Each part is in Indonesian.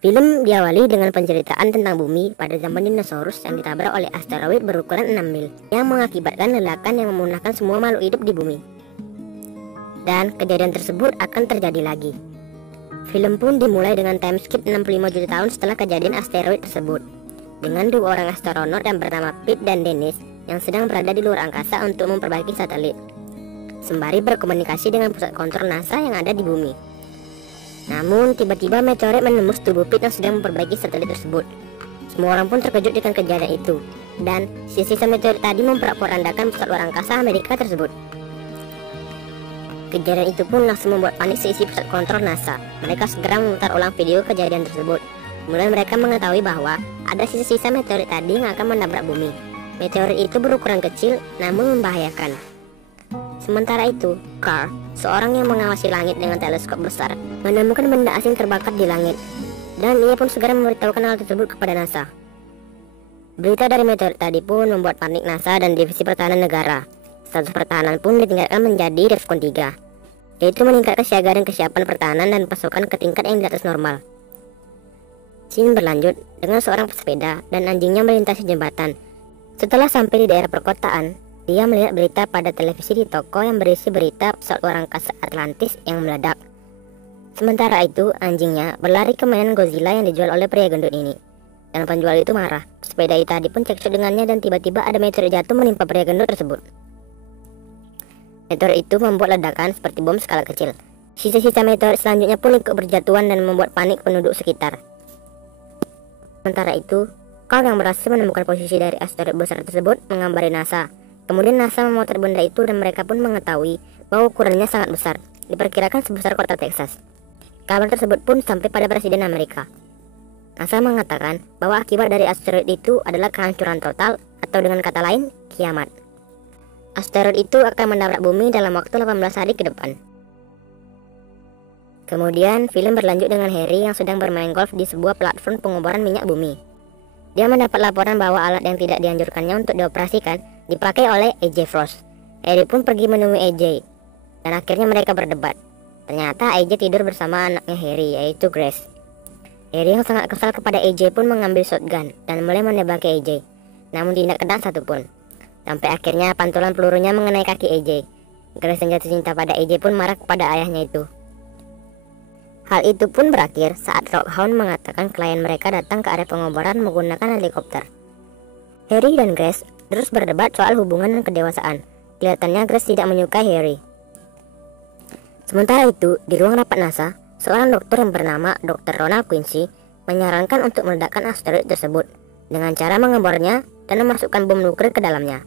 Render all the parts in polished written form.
Film diawali dengan penceritaan tentang bumi pada zaman dinosaurus yang ditabrak oleh asteroid berukuran 6 mil yang mengakibatkan ledakan yang memusnahkan semua makhluk hidup di bumi. Dan kejadian tersebut akan terjadi lagi. Film pun dimulai dengan time skip 65 juta tahun setelah kejadian asteroid tersebut, dengan dua orang astronot yang bernama Pete dan Dennis yang sedang berada di luar angkasa untuk memperbaiki satelit, sembari berkomunikasi dengan pusat kontrol NASA yang ada di bumi. Namun tiba-tiba meteorit menembus tubuh Pete yang sedang memperbaiki satelit tersebut. Semua orang pun terkejut dengan kejadian itu, dan sisa meteorit tadi memporak-porandakan pusat luar angkasa Amerika tersebut. Kejadian itu pun langsung membuat panik seisi pusat kontrol NASA. Mereka segera memutar ulang video kejadian tersebut. Kemudian mereka mengetahui bahwa ada sisa-sisa meteorit tadi yang akan menabrak bumi. Meteorit itu berukuran kecil namun membahayakan. Sementara itu, Carl, seorang yang mengawasi langit dengan teleskop besar, menemukan benda asing terbakar di langit, dan ia pun segera memberitahukan hal tersebut kepada NASA. Berita dari meteorit tadi pun membuat panik NASA dan Divisi Pertahanan Negara. Status pertahanan pun ditingkatkan menjadi DEFCON 3, yaitu meningkatkan siaga dan kesiapan pertahanan dan pasukan ke tingkat yang di atas normal. Scene berlanjut dengan seorang pesepeda dan anjingnya melintasi jembatan. Setelah sampai di daerah perkotaan, dia melihat berita pada televisi di toko yang berisi berita pesawat luar angkasa Atlantis yang meledak. Sementara itu, anjingnya berlari ke mainan Godzilla yang dijual oleh pria gendut ini. Dan penjual itu marah. Sepeda itu tadi pun cekcok dengannya dan tiba-tiba ada meteorit jatuh menimpa pria gendut tersebut. Meteorit itu membuat ledakan seperti bom skala kecil. Sisa-sisa meteorit selanjutnya pun ikut berjatuhan dan membuat panik penduduk sekitar. Sementara itu, Carl yang berhasil menemukan posisi dari asteroid besar tersebut mengambari NASA. Kemudian NASA memotret benda itu dan mereka pun mengetahui bahwa ukurannya sangat besar, diperkirakan sebesar kota Texas. Kabar tersebut pun sampai pada Presiden Amerika. NASA mengatakan bahwa akibat dari asteroid itu adalah kehancuran total, atau dengan kata lain, kiamat. Asteroid itu akan menabrak bumi dalam waktu 18 hari ke depan. Kemudian film berlanjut dengan Harry yang sedang bermain golf di sebuah platform pengoboran minyak bumi. Dia mendapat laporan bahwa alat yang tidak dianjurkannya untuk dioperasikan dipakai oleh AJ Frost. Harry pun pergi menemui AJ, dan akhirnya mereka berdebat. Ternyata AJ tidur bersama anaknya Harry, yaitu Grace. Harry yang sangat kesal kepada AJ pun mengambil shotgun dan mulai menembaki AJ, namun tidak kena satupun. Sampai akhirnya pantulan pelurunya mengenai kaki AJ. Grace yang jatuh cinta pada AJ pun marah kepada ayahnya itu. Hal itu pun berakhir saat Rockhound mengatakan klien mereka datang ke area pengoboran menggunakan helikopter. Harry dan Grace terus berdebat soal hubungan dan kedewasaan. Kelihatannya Grace tidak menyukai Harry. Sementara itu, di ruang rapat NASA, seorang dokter yang bernama Dr. Ronald Quincy menyarankan untuk meledakkan asteroid tersebut dengan cara mengebornya dan memasukkan bom nuklir ke dalamnya.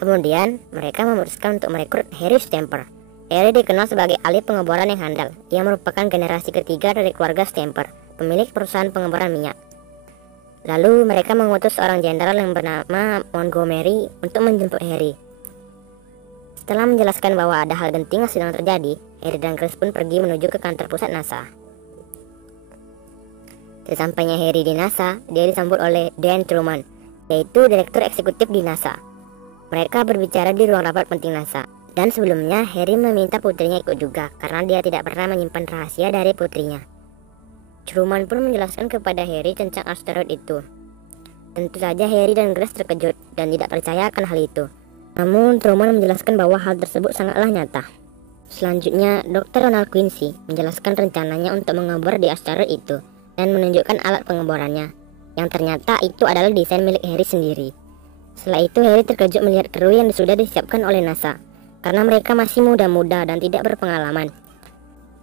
Kemudian, mereka memutuskan untuk merekrut Harry Stamper. Harry dikenal sebagai ahli pengeboran yang handal. Ia merupakan generasi ketiga dari keluarga Stamper, pemilik perusahaan pengeboran minyak. Lalu mereka mengutus seorang jenderal yang bernama Montgomery untuk menjemput Harry. Setelah menjelaskan bahwa ada hal genting yang sedang terjadi, Harry dan Grace pun pergi menuju ke kantor pusat NASA. Sesampainya Harry di NASA, dia disambut oleh Dan Truman, yaitu direktur eksekutif di NASA. Mereka berbicara di ruang rapat penting NASA. Dan sebelumnya Harry meminta putrinya ikut juga karena dia tidak pernah menyimpan rahasia dari putrinya. Truman pun menjelaskan kepada Harry tentang asteroid itu. Tentu saja Harry dan Grace terkejut dan tidak percaya akan hal itu. Namun Truman menjelaskan bahwa hal tersebut sangatlah nyata. Selanjutnya Dr. Ronald Quincy menjelaskan rencananya untuk mengebor di asteroid itu dan menunjukkan alat pengeborannya, yang ternyata itu adalah desain milik Harry sendiri. Setelah itu Harry terkejut melihat kru yang sudah disiapkan oleh NASA, karena mereka masih muda-muda dan tidak berpengalaman.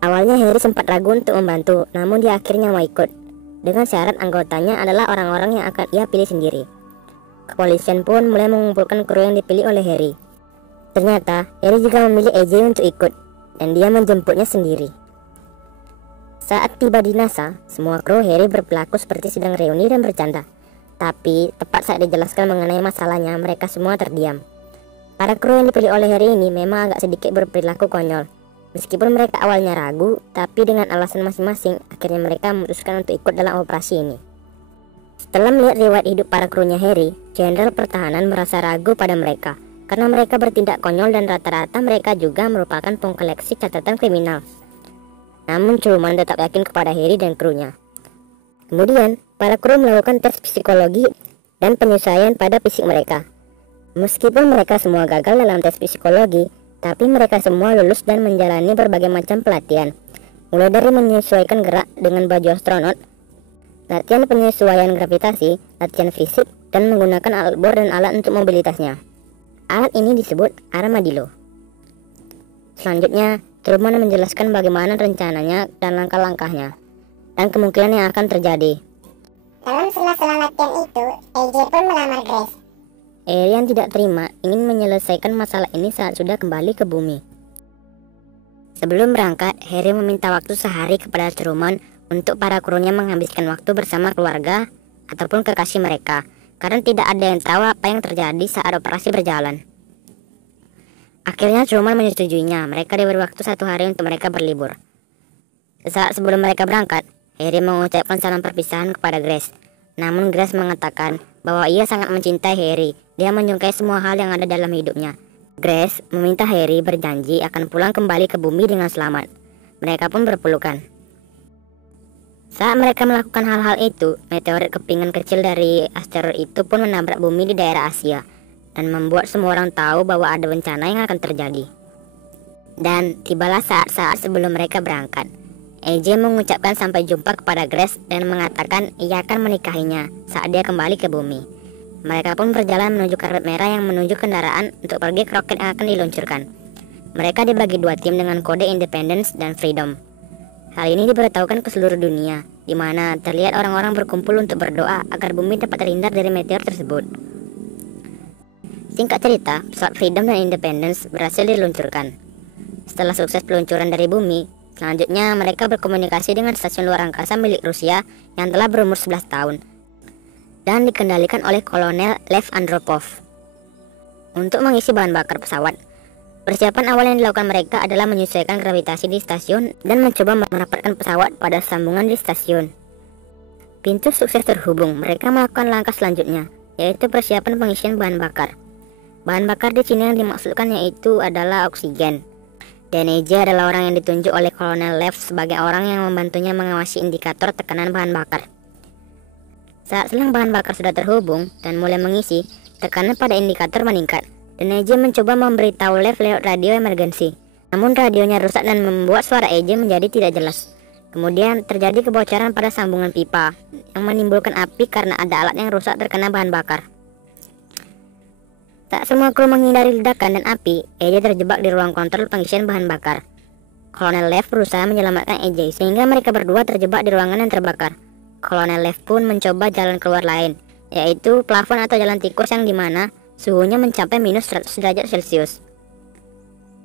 Awalnya Harry sempat ragu untuk membantu, namun dia akhirnya mau ikut, dengan syarat anggotanya adalah orang-orang yang akan ia pilih sendiri. Kepolisian pun mulai mengumpulkan kru yang dipilih oleh Harry. Ternyata Harry juga memilih AJ untuk ikut, dan dia menjemputnya sendiri. Saat tiba di NASA, semua kru Harry berperilaku seperti sedang reuni dan bercanda. Tapi tepat saat dijelaskan mengenai masalahnya, mereka semua terdiam. Para kru yang dipilih oleh Harry ini memang agak sedikit berperilaku konyol. Meskipun mereka awalnya ragu, tapi dengan alasan masing-masing, akhirnya mereka memutuskan untuk ikut dalam operasi ini. Setelah melihat riwayat hidup para krunya Harry, Jenderal Pertahanan merasa ragu pada mereka, karena mereka bertindak konyol dan rata-rata mereka juga merupakan pengkoleksi catatan kriminal. Namun Truman tetap yakin kepada Harry dan krunya. Kemudian, para kru melakukan tes psikologi dan penyesuaian pada fisik mereka. Meskipun mereka semua gagal dalam tes psikologi, tapi mereka semua lulus dan menjalani berbagai macam pelatihan, mulai dari menyesuaikan gerak dengan baju astronot, latihan penyesuaian gravitasi, latihan fisik, dan menggunakan alat bor dan alat untuk mobilitasnya. Alat ini disebut armadillo. Selanjutnya, Truman menjelaskan bagaimana rencananya dan langkah-langkahnya, dan kemungkinan yang akan terjadi. Dalam sela-sela latihan itu, AJ pun melamar Grace. Arian tidak terima, ingin menyelesaikan masalah ini saat sudah kembali ke bumi. Sebelum berangkat, Harry meminta waktu sehari kepada Truman untuk para krunya menghabiskan waktu bersama keluarga ataupun kekasih mereka, karena tidak ada yang tahu apa yang terjadi saat operasi berjalan. Akhirnya Truman menyetujuinya. Mereka diberi waktu 1 hari untuk mereka berlibur. Saat sebelum mereka berangkat, Harry mengucapkan salam perpisahan kepada Grace. Namun Grace mengatakan bahwa ia sangat mencintai Harry. Dia menyukai semua hal yang ada dalam hidupnya. Grace meminta Harry berjanji akan pulang kembali ke bumi dengan selamat. Mereka pun berpelukan. Saat mereka melakukan hal-hal itu, meteorit kepingan kecil dari asteroid itu pun menabrak bumi di daerah Asia dan membuat semua orang tahu bahwa ada bencana yang akan terjadi. Dan tibalah saat-saat sebelum mereka berangkat. AJ mengucapkan sampai jumpa kepada Grace dan mengatakan ia akan menikahinya saat dia kembali ke bumi. Mereka pun berjalan menuju karpet merah yang menuju kendaraan untuk pergi ke roket yang akan diluncurkan. Mereka dibagi 2 tim dengan kode Independence dan Freedom. Hal ini diberitahukan ke seluruh dunia, di mana terlihat orang-orang berkumpul untuk berdoa agar bumi dapat terhindar dari meteor tersebut. Singkat cerita, pesawat Freedom dan Independence berhasil diluncurkan. Setelah sukses peluncuran dari bumi, selanjutnya mereka berkomunikasi dengan stasiun luar angkasa milik Rusia yang telah berumur 11 tahun dan dikendalikan oleh Kolonel Lev Andropov. Untuk mengisi bahan bakar pesawat, persiapan awal yang dilakukan mereka adalah menyesuaikan gravitasi di stasiun dan mencoba merapatkan pesawat pada sambungan di stasiun. Pintu sukses terhubung. Mereka melakukan langkah selanjutnya, yaitu persiapan pengisian bahan bakar. Bahan bakar di sini yang dimaksudkan yaitu adalah oksigen. Dan AJ adalah orang yang ditunjuk oleh Kolonel Lev sebagai orang yang membantunya mengawasi indikator tekanan bahan bakar. Saat selang bahan bakar sudah terhubung dan mulai mengisi, tekanan pada indikator meningkat, dan AJ mencoba memberitahu Lev lewat radio emergensi. Namun radionya rusak dan membuat suara AJ menjadi tidak jelas. Kemudian terjadi kebocoran pada sambungan pipa yang menimbulkan api karena ada alat yang rusak terkena bahan bakar. Tak semua kru menghindari ledakan dan api, AJ terjebak di ruang kontrol pengisian bahan bakar. Kolonel Lev berusaha menyelamatkan AJ sehingga mereka berdua terjebak di ruangan yang terbakar. Kolonel Lev pun mencoba jalan keluar lain, yaitu plafon atau jalan tikus yang dimana suhunya mencapai minus 100 derajat Celcius.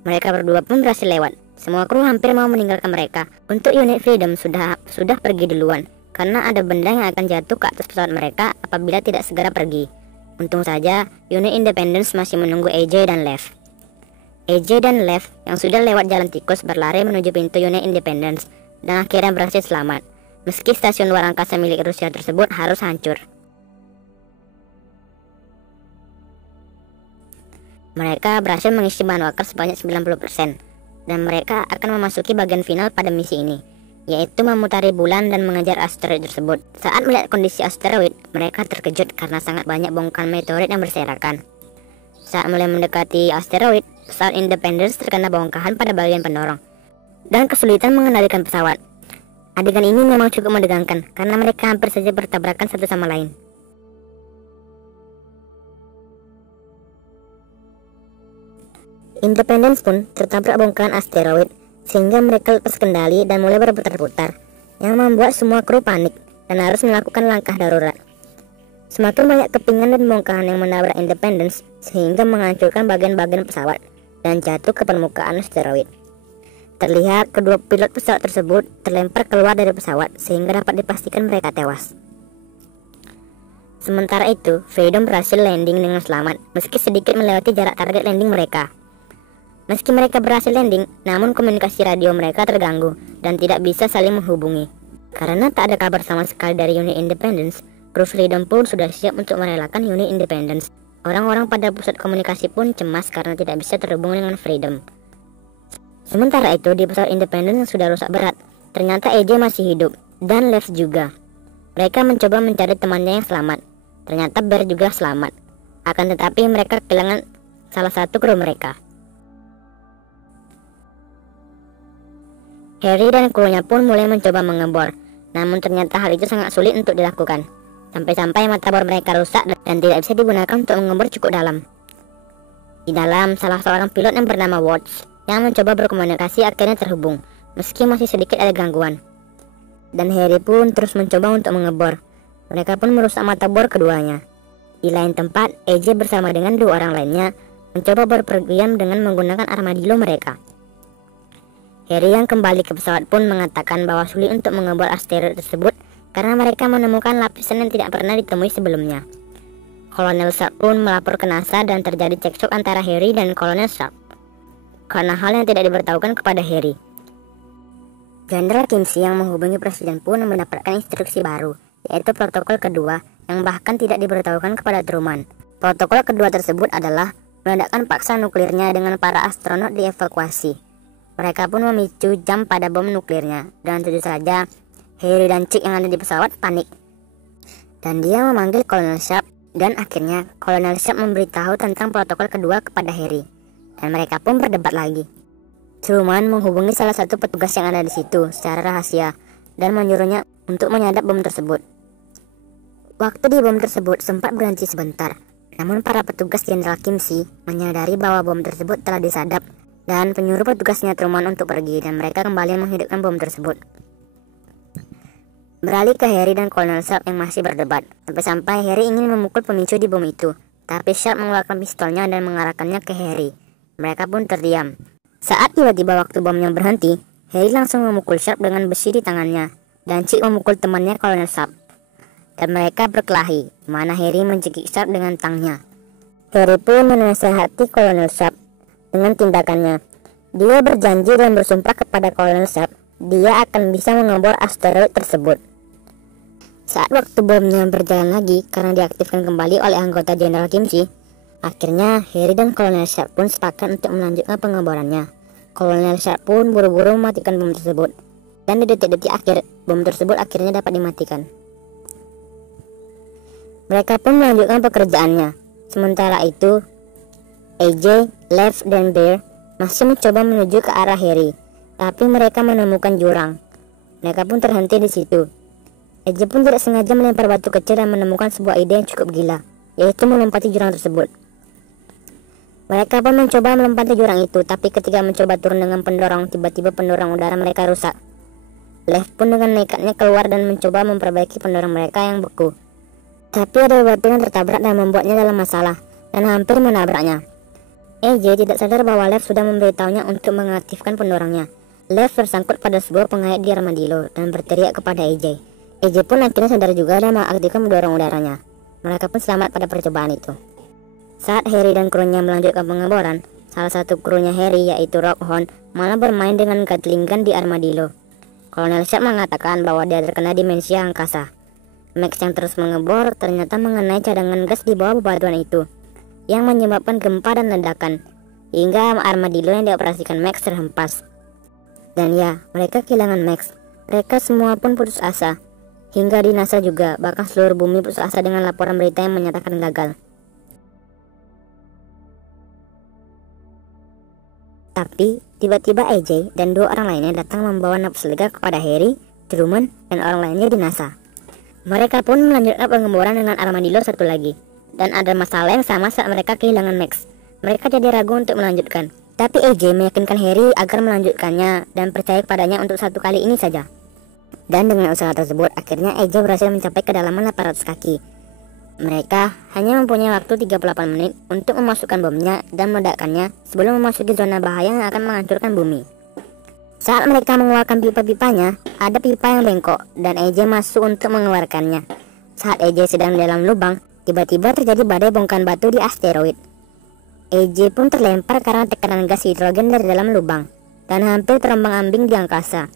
Mereka berdua pun berhasil lewat. Semua kru hampir mau meninggalkan mereka. Untuk unit Freedom sudah pergi duluan, karena ada benda yang akan jatuh ke atas pesawat mereka apabila tidak segera pergi. Untung saja, unit Independence masih menunggu AJ dan Lev. AJ dan Lev yang sudah lewat jalan tikus berlari menuju pintu unit Independence dan akhirnya berhasil selamat, meski stasiun luar angkasa milik Rusia tersebut harus hancur. Mereka berhasil mengisi bahan bakar sebanyak 90%, dan mereka akan memasuki bagian final pada misi ini, yaitu memutari bulan dan mengejar asteroid tersebut. Saat melihat kondisi asteroid, mereka terkejut karena sangat banyak bongkahan meteorit yang berserakan. Saat mulai mendekati asteroid, pesawat Independence terkena bongkahan pada bagian pendorong dan kesulitan mengendalikan pesawat. Adegan ini memang cukup menegangkan karena mereka hampir saja bertabrakan satu sama lain. Independence pun tertabrak bongkahan asteroid sehingga mereka lepas kendali dan mulai berputar-putar, yang membuat semua kru panik dan harus melakukan langkah darurat. Semakin banyak kepingan dan bongkahan yang menabrak Independence sehingga menghancurkan bagian-bagian pesawat dan jatuh ke permukaan asteroid. Terlihat kedua pilot pesawat tersebut terlempar keluar dari pesawat sehingga dapat dipastikan mereka tewas. Sementara itu, Freedom berhasil landing dengan selamat meski sedikit melewati jarak target landing mereka. Meski mereka berhasil landing, namun komunikasi radio mereka terganggu dan tidak bisa saling menghubungi. Karena tak ada kabar sama sekali dari unit Independence, kru Freedom pun sudah siap untuk merelakan unit Independence. Orang-orang pada pusat komunikasi pun cemas karena tidak bisa terhubung dengan Freedom. Sementara itu, di pesawat Independence yang sudah rusak berat, ternyata AJ masih hidup, dan Lev juga. Mereka mencoba mencari temannya yang selamat. Ternyata Bear juga selamat. Akan tetapi mereka kehilangan salah satu kru mereka. Harry dan krunya pun mulai mencoba mengebor. Namun ternyata hal itu sangat sulit untuk dilakukan. Sampai-sampai mata bor mereka rusak dan tidak bisa digunakan untuk mengebor cukup dalam. Di dalam, salah seorang pilot yang bernama Watts yang mencoba berkomunikasi akhirnya terhubung, meski masih sedikit ada gangguan. Dan Harry pun terus mencoba untuk mengebor. Mereka pun merusak mata bor keduanya. Di lain tempat, AJ bersama dengan dua orang lainnya mencoba berpergian dengan menggunakan armadillo mereka. Harry yang kembali ke pesawat pun mengatakan bahwa sulit untuk mengebor asteroid tersebut karena mereka menemukan lapisan yang tidak pernah ditemui sebelumnya. Kolonel Sharp pun melapor ke NASA dan terjadi cekcok antara Harry dan Kolonel Sharp karena hal yang tidak diberitahukan kepada Harry. Jenderal Kimsey yang menghubungi presiden pun mendapatkan instruksi baru, yaitu protokol kedua yang bahkan tidak diberitahukan kepada Truman. Protokol kedua tersebut adalah meledakkan paksa nuklirnya dengan para astronot dievakuasi. Mereka pun memicu jam pada bom nuklirnya, dan tentu saja Harry dan Chick yang ada di pesawat panik. Dan dia memanggil Kolonel Sharp, dan akhirnya Kolonel Sharp memberitahu tentang protokol kedua kepada Harry, dan mereka pun berdebat lagi. Truman menghubungi salah satu petugas yang ada di situ secara rahasia dan menyuruhnya untuk menyadap bom tersebut. Waktu di bom tersebut sempat berhenti sebentar, namun para petugas Jenderal Kimsey menyadari bahwa bom tersebut telah disadap dan penyuruh petugasnya Truman untuk pergi, dan mereka kembali menghidupkan bom tersebut. Beralih ke Harry dan Kolonel Sharp yang masih berdebat, sampai-sampai Harry ingin memukul pemicu di bom itu, tapi Sharp mengeluarkan pistolnya dan mengarahkannya ke Harry. Mereka pun terdiam. Saat tiba-tiba waktu bomnya berhenti, Harry langsung memukul Sharp dengan besi di tangannya, dan Chick memukul temannya Kolonel Sharp. Dan mereka berkelahi, di mana Harry mencekik Sharp dengan tangnya. Harry pun menasihati Kolonel Sharp dengan tindakannya. Dia berjanji dan bersumpah kepada Kolonel Sharp, dia akan bisa mengebor asteroid tersebut. Saat waktu bomnya berjalan lagi karena diaktifkan kembali oleh anggota Jenderal Kimsey, akhirnya Harry dan Kolonel Sharp pun sepakat untuk melanjutkan pengeborannya. Kolonel Sharp pun buru-buru mematikan bom tersebut, dan di detik-detik akhir, bom tersebut akhirnya dapat dimatikan. Mereka pun melanjutkan pekerjaannya. Sementara itu, AJ, Lev, dan Bear masih mencoba menuju ke arah Harry, tapi mereka menemukan jurang. Mereka pun terhenti di situ. AJ pun tidak sengaja melempar batu kecil dan menemukan sebuah ide yang cukup gila, yaitu melompati jurang tersebut. Mereka pun mencoba melompati jurang itu, tapi ketika mencoba turun dengan pendorong, tiba-tiba pendorong udara mereka rusak. Lev pun dengan nekatnya keluar dan mencoba memperbaiki pendorong mereka yang beku. Tapi ada batu yang tertabrak dan membuatnya dalam masalah, dan hampir menabraknya. AJ tidak sadar bahwa Lev sudah memberitahunya untuk mengaktifkan pendorongnya. Lev tersangkut pada sebuah pengait di armadillo dan berteriak kepada AJ. AJ pun akhirnya sadar juga dan mengaktifkan pendorong udaranya. Mereka pun selamat pada percobaan itu. Saat Harry dan krunya melanjutkan pengeboran, salah satu krunya Harry yaitu Rockhorn malah bermain dengan Gatling gun di armadillo. Kolonel Sharp mengatakan bahwa dia terkena demensia angkasa. Max yang terus mengebor ternyata mengenai cadangan gas di bawah bebatuan itu, yang menyebabkan gempa dan ledakan, hingga armadillo yang dioperasikan Max terhempas. Dan ya, mereka kehilangan Max. Mereka semua pun putus asa. Hingga di NASA juga, bahkan seluruh bumi putus asa dengan laporan berita yang menyatakan gagal. Tapi, tiba-tiba AJ dan dua orang lainnya datang membawa napas lega kepada Harry, Truman, dan orang lainnya di NASA. Mereka pun melanjutkan pengeboran dengan armadillo satu lagi. Dan ada masalah yang sama saat mereka kehilangan Max. Mereka jadi ragu untuk melanjutkan. Tapi AJ meyakinkan Harry agar melanjutkannya dan percaya padanya untuk satu kali ini saja. Dan dengan usaha tersebut, akhirnya AJ berhasil mencapai kedalaman 800 kaki. Mereka hanya mempunyai waktu 38 menit untuk memasukkan bomnya dan meledakkannya sebelum memasuki zona bahaya yang akan menghancurkan bumi. Saat mereka mengeluarkan pipa-pipanya, ada pipa yang bengkok dan AJ masuk untuk mengeluarkannya. Saat AJ sedang di dalam lubang, tiba-tiba terjadi badai bongkahan batu di asteroid. AJ pun terlempar karena tekanan gas hidrogen dari dalam lubang dan hampir terombang-ambing di angkasa.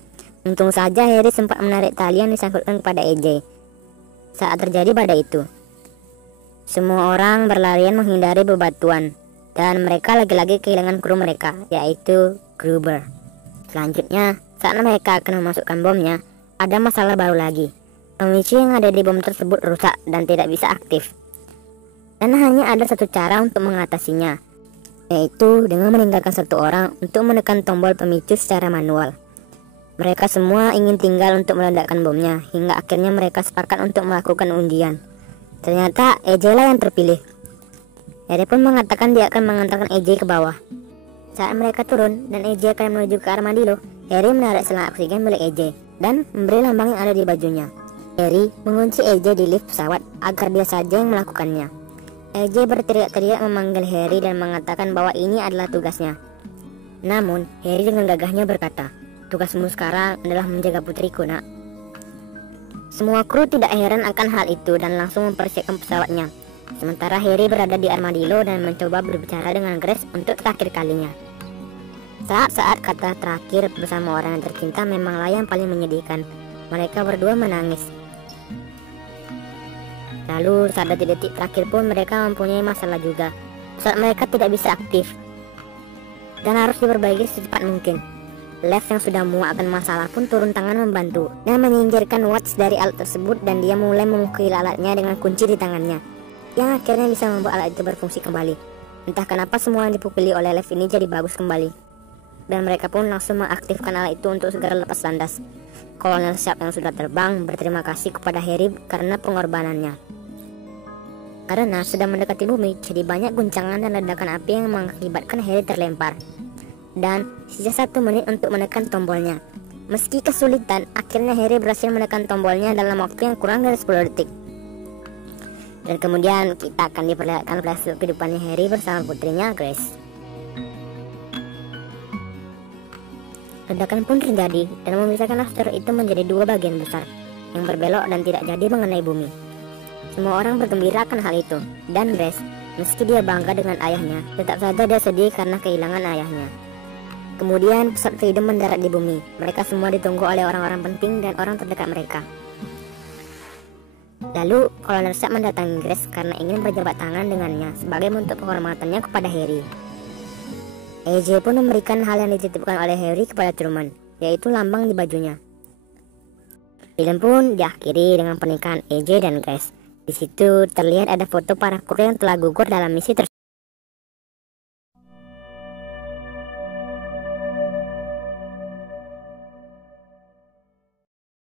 Untung saja Harry sempat menarik tali yang disangkutkan kepada AJ saat terjadi badai itu. Semua orang berlarian menghindari bebatuan, dan mereka lagi-lagi kehilangan kru mereka, yaitu Gruber. Selanjutnya, saat mereka akan memasukkan bomnya, ada masalah baru lagi. Pemicu yang ada di bom tersebut rusak dan tidak bisa aktif. Dan hanya ada satu cara untuk mengatasinya, yaitu dengan meninggalkan satu orang untuk menekan tombol pemicu secara manual. Mereka semua ingin tinggal untuk meledakkan bomnya, hingga akhirnya mereka sepakat untuk melakukan undian. Ternyata EJ lah yang terpilih. Harry pun mengatakan dia akan mengantarkan EJ ke bawah. Saat mereka turun dan EJ akan menuju ke armadillo, Harry menarik selang oksigen milik EJ dan memberi lambang yang ada di bajunya. Harry mengunci EJ di lift pesawat agar dia saja yang melakukannya. EJ berteriak-teriak memanggil Harry dan mengatakan bahwa ini adalah tugasnya. Namun, Harry dengan gagahnya berkata, "Tugasmu sekarang adalah menjaga putriku, nak." Semua kru tidak heran akan hal itu dan langsung mempersiapkan pesawatnya. Sementara Harry berada di armadillo dan mencoba berbicara dengan Grace untuk terakhir kalinya. Saat-saat kata terakhir bersama orang yang tercinta memanglah yang paling menyedihkan. Mereka berdua menangis. Lalu saat detik-detik terakhir pun mereka mempunyai masalah juga. Saat mereka tidak bisa aktif dan harus diperbaiki secepat mungkin. Lev yang sudah muak akan masalah pun turun tangan membantu dan menyingkirkan Watts dari alat tersebut, dan dia mulai memukul alatnya dengan kunci di tangannya, yang akhirnya bisa membuat alat itu berfungsi kembali. Entah kenapa semua yang dipukuli oleh Lev ini jadi bagus kembali, dan mereka pun langsung mengaktifkan alat itu untuk segera lepas landas. Kolonel Sharp yang sudah terbang berterima kasih kepada Harry karena pengorbanannya. Karena sudah mendekati bumi, jadi banyak guncangan dan ledakan api yang mengakibatkan Harry terlempar. Dan sisa 1 menit untuk menekan tombolnya. Meski kesulitan, akhirnya Harry berhasil menekan tombolnya dalam waktu yang kurang dari 10 detik. Dan kemudian kita akan diperlihatkan flashback kehidupannya Harry bersama putrinya Grace. Ledakan pun terjadi dan memisahkan asteroid itu menjadi 2 bagian besar yang berbelok dan tidak jadi mengenai bumi. Semua orang bergembira akan hal itu, dan Grace, meski dia bangga dengan ayahnya, tetap saja dia sedih karena kehilangan ayahnya. Kemudian pesawat Freedom mendarat di bumi. Mereka semua ditunggu oleh orang-orang penting dan orang terdekat mereka. Lalu Kolonel Sharp mendatangi Grace karena ingin berjabat tangan dengannya sebagai bentuk penghormatannya kepada Harry. EJ pun memberikan hal yang dititipkan oleh Harry kepada Truman, yaitu lambang di bajunya. Film pun diakhiri dengan pernikahan EJ dan Grace. Di situ terlihat ada foto para kru yang telah gugur dalam misi tersebut.